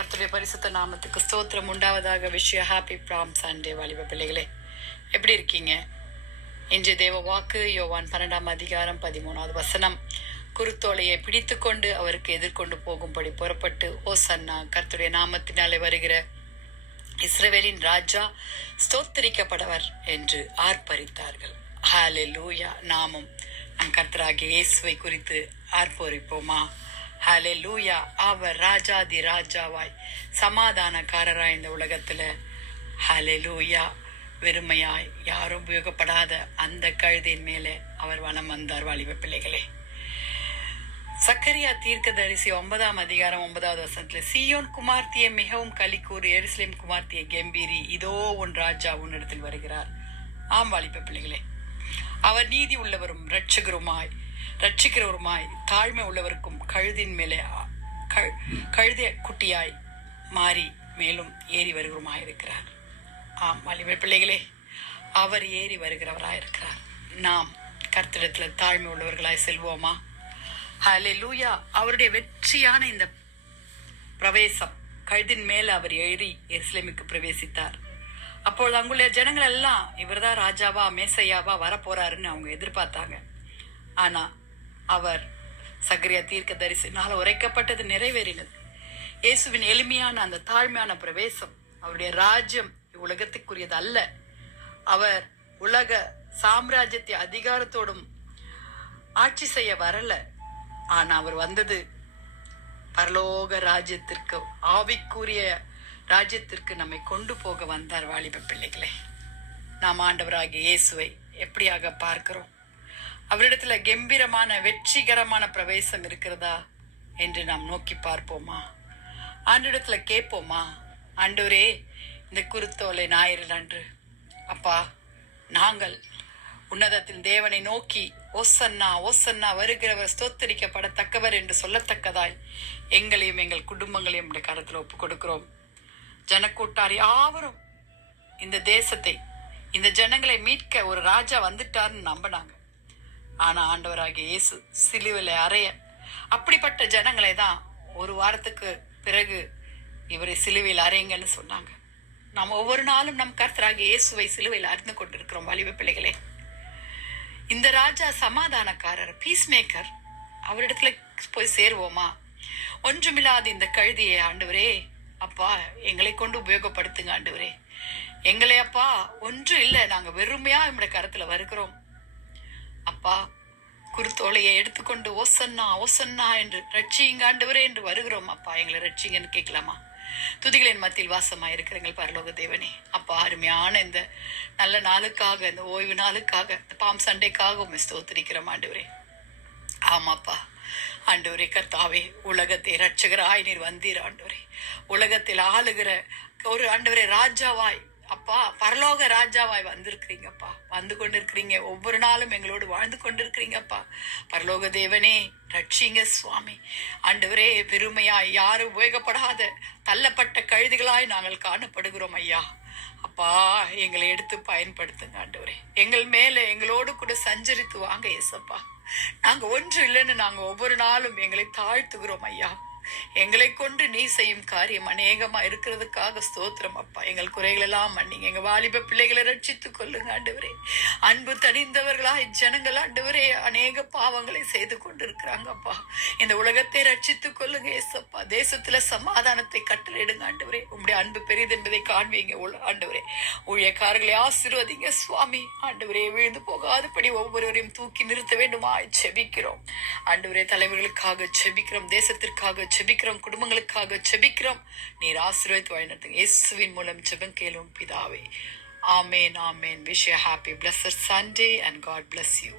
கர்த்தருடைய பரிசுத்த நாமத்துக்கு ஸ்தோத்திரம் உண்டாவதாக. விஷய ஹாப்பி ப்ராம் சண்டே வாலிப பிள்ளைகளே, எப்படி இருக்கீங்க? இன்றைய தேவ வாக்கு யோவான் 12 வசனம். குருத்தோலையை பிடித்து கொண்டு அவருக்கு எதிர்கொண்டு போகும்படி புறப்பட்டு ஓசன்னா, கர்த்தருடைய நாமத்தினாலே வருகிற இஸ்ரவேலின் ராஜா ஸ்தோத்தரிக்கப்படவர் என்று ஆர்ப்பரித்தார்கள். ஹல்லேலூயா. நாமும் நம் கர்த்தராகிய இயேசுவை குறித்து ஆர்ப்பரிப்போமா? ஹல்லேலூயா. அவர் ராஜாதி ராஜாவாய் சமாதானக்காரராய் இந்த உலகத்துல ஹல்லேலூயா வெறுமையாய் யாரும் உபயோகப்படாத அந்த கழுதின் மேலே அவர் வலம் வந்தார். வாலிப பிள்ளைகளே, சக்கரியா தீர்க்கதரிசி 9 வசனத்துல, சீயோன் குமார்த்தியை மிகவும் களிக்கூறு, எருசலேம் குமார்த்தியை கம்பீரி, இதோ உன் ராஜா உன்னிடத்தில் வருகிறார். ஆம் வாலிப பிள்ளைகளே, அவர் நீதி உள்ளவரும் ரட்சிக்கிறவருமாய் தாழ்மை உள்ளவருக்கும் கழுதின் மேலே கழுத குட்டியாய் மாறி மேலும் ஏறி வருகிறவருமாயிருக்கிறார். ஆம் வாலிப பிள்ளைகளே, அவர் ஏறி வருகிறவராயிருக்கிறார். நாம் கர்த்தரிடத்துல தாழ்மை உள்ளவர்களாய் செல்வோமா? ஹல்லேலூயா. அவருடைய வெற்றியான இந்த பிரவேசம், கழுதின் மேல அவர் ஏறி எருசலேமுக்கு பிரவேசித்தார். அப்பொழுது அங்குள்ள ஜனங்கள் எல்லாம் இவர்தான் ராஜாவா மேசையாவா வரப்போறாருன்னு அவங்க எதிர்பார்த்தாங்க. ஆனா அவர் சக்கரியா தீர்க்க தரிசனால உரைக்கப்பட்டது நிறைவேறினது. இயேசுவின் எளிமையான அந்த தாழ்மையான பிரவேசம், அவருடைய ராஜ்யம் உலகத்துக்குரியது அல்ல. அவர் உலக சாம்ராஜ்யத்தை அதிகாரத்தோடும் ஆட்சி செய்ய வரல. ஆனா அவர் வந்தது பரலோக ராஜ்யத்திற்கு, ஆவிக்குரிய ராஜ்யத்திற்கு நம்மை கொண்டு போக வந்தார். வாலிப பிள்ளைகளே, நாம் ஆண்டவராகிய இயேசுவை எப்படியாக பார்க்கிறோம்? அவரிடத்துல கம்பீரமான வெற்றிகரமான பிரவேசம் இருக்கிறதா என்று நாம் நோக்கி பார்ப்போமா? ஆண்டவரிடத்துல கேட்போமா? ஆண்டவரே, இந்த குருத்தோலை ஞாயிறு அன்று அப்பா, நாங்கள் உன்னதத்தின் தேவனை நோக்கி ஓசன்னா ஓசன்னா வருகிறவர் ஸ்தோத்தரிக்கப்படத்தக்கவர் என்று சொல்லத்தக்கதாய் எங்களையும் எங்கள் குடும்பங்களையும் உடைய கரத்துல ஒப்பு கொடுக்கிறோம். ஜனக்கூட்டார் யாவரும் இந்த தேசத்தை, இந்த ஜனங்களை மீட்க ஒரு ராஜா வந்துட்டார்னு நம்பினாங்க. ஆனா ஆண்டவராகிய இயேசு சிலுவையில அறைய அப்படிப்பட்ட ஜனங்களை தான் ஒரு வாரத்துக்கு பிறகு இவரை சிலுவையில் அறையுங்கன்னு சொன்னாங்க. நாம் ஒவ்வொரு நாளும் நம் கர்த்தராகிய இயேசுவை சிலுவையில் அறிந்து கொண்டிருக்கிறோம். வாலிப பிள்ளைகளே, இந்த ராஜா சமாதானக்காரர், பீஸ் மேக்கர். அவரிடத்துல போய் சேருவோமா? ஒன்றுமில்லாத இந்த கழுதியை, ஆண்டவரே அப்பா எங்களை கொண்டு உபயோகப்படுத்துங்க ஆண்டவரே, எங்களை அப்பா ஒன்று இல்லை, நாங்க வெறுமையா நம்முடைய கரத்துல வருகிறோம் அப்பா. குருத்தோலையை எடுத்துக்கொண்டு ஓசன்னா ஓசன்னா என்று ரட்சிங்க ஆண்டவரே என்று வருகிறோம் அப்பா, எங்களை ரட்சிங்கன்னு கேட்கலாமா? துதிகளின் மத்தியில் வாசமாக இருக்கிற எங்கள் பரலோக தேவனே, அப்பா அருமையான இந்த நல்ல நாளுக்காக, இந்த ஓய்வு நாளுக்காக, இந்த பாம் சண்டைக்காக உண்மை ஸ்தோத்திரிக்கிறோம் ஆண்டவரே. ஆமாப்பா ஆண்டவரே, கர்த்தாவே, உலகத்தை ரட்சகராய் நீர் வந்தீர் ஆண்டவரே. உலகத்தில் ஆளுகிற ஒரு ஆண்டவரே ராஜாவாய் அப்பா, பரலோக ராஜாவாய் வந்திருக்கிறீங்கப்பா, வந்து கொண்டிருக்கிறீங்க. ஒவ்வொரு நாளும் எங்களோடு வாழ்ந்து கொண்டிருக்கிறீங்கப்பா. பரலோக தேவனே, ரட்சிங்க சுவாமி. ஆண்டவரே, பெருமையாய் யாரும் உபயோகப்படாத தள்ளப்பட்ட கழுதிகளாய் நாங்கள் காணப்படுகிறோம் ஐயா. அப்பா, எங்களை எடுத்து பயன்படுத்துங்க ஆண்டவரே. எங்கள் மேல எங்களோடு கூட சஞ்சரித்து வாங்க ஏசப்பா. நாங்க ஒன்று இல்லைன்னு நாங்க ஒவ்வொரு நாளும் எங்களை தாழ்த்துகிறோம் ஐயா. எங்களை கொண்டு நீ செய்யும் காரியம் அநேகமா இருக்கிறதுக்காக ஸ்தோத்திரம் அப்பா. எங்கள் குறைகள் எல்லாம் மன்னிங்க. எங்க வாலிப பிள்ளைகளை ரட்சித்துக் கொள்ளுங்க ஆண்டவரே. அன்பு தணிந்தவர்களா இஜனங்கள் ஆண்டவரே அநேக பாவங்களை செய்து கொண்டிருக்கிறாங்க அப்பா. இந்த உலகத்தை ரட்சித்துக் கொள்ளுங்க ஏசப்பா. தேசத்துல சமாதானத்தை கட்டளையிடுங்க ஆண்டவரே. உங்களுடைய அன்பு பெரிது என்பதை காண்பீங்க ஆண்டவரே. ஊழியக்காரர்களை ஆசீர்வதிங்க சுவாமி. ஆண்டவரே, விழுந்து போகாதபடி ஒவ்வொருவரையும் தூக்கி நிறுத்த வேண்டுமா ஜெபிக்கிறோம் ஆண்டவரே. தலைவர்களுக்காக ஜெபிக்கிறோம், தேசத்திற்காக ஜெபிக்கிறோம், குடும்பங்களுக்காக ஜெபிக்கிறோம். நீர் ஆசீர்வதித்து வழிநடத்துங்க இயேசுவின் மூலம் ஜெபம் கேளும் பிதாவே. ஆமேன், ஆமேன். Wish you happy blessed Sunday and God bless you.